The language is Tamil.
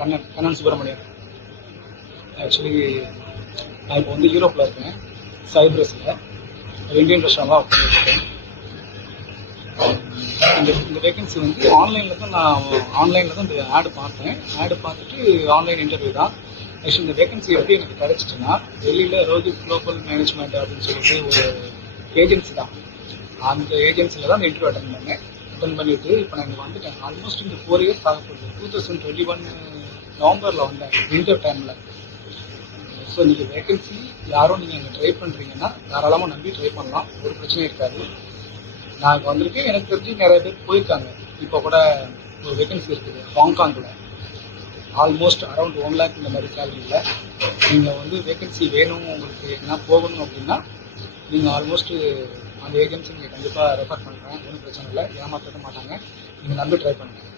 நான் கண்ணன் சுப்பிரமணியன். ஆக்சுவலி நான் இப்போ வந்து யூரோப்பில் இருக்கேன், சைப்ரஸில். இந்தியன் ரெஸ்டாரண்ட்லாம் ஒர்க் பண்ணியிருக்கேன். இந்த வேகன்சி வந்து ஆன்லைனில் தான் இந்த ஆடு பார்த்தேன். ஆடு பார்த்துட்டு ஆன்லைன் இன்டர்வியூ தான். ஆக்சுவலி இந்த வேகன்சி எப்படி எனக்கு கிடைச்சிச்சுன்னா, வெளியில் ரோஜி குளோபல் மேனேஜ்மெண்ட் அப்படின்னு சொல்லிட்டு ஒரு ஏஜென்சி தான். அந்த ஏஜென்சியில் தான் இந்த இன்டர்வியூ அட்டன் பண்ணிட்டு இப்போ நான் இங்கே வந்துட்டேன். ஆல்மோஸ்ட் இந்த 4 இயர்ஸ் ஆக போகுது. 2021 நவம்பரில் வந்தேன், வின்டர் டைமில். ஸோ நீங்கள் வேகன்சி யாரும் நீங்கள் அங்கே ட்ரை பண்ணுறீங்கன்னா தாராளமாக நம்பி ட்ரை பண்ணலாம், ஒரு பிரச்சனையும் இருக்காது. நான் இங்கே வந்திருக்கேன், எனக்கு தெரிஞ்சு நிறைய பேர் போயிருக்காங்க. இப்போ கூட ஒரு வேகன்சி இருக்குது ஹாங்காங்கில், ஆல்மோஸ்ட் அரௌண்ட் 1 lakh இந்த மாதிரி சேலரியில். நீங்கள் வந்து வேகன்சி வேணும், உங்களுக்கு என்ன போகணும் அப்படின்னா நீங்கள் ஆல்மோஸ்ட் அந்த ஏஜென்சி நீங்கள் கண்டிப்பாக ரெஃபர் பண்ணுறேன், ஒன்றும் பிரச்சனை இல்லை, ஏமாற்ற மாட்டாங்க. நீங்கள் நம்பி ட்ரை பண்ணுங்கள்.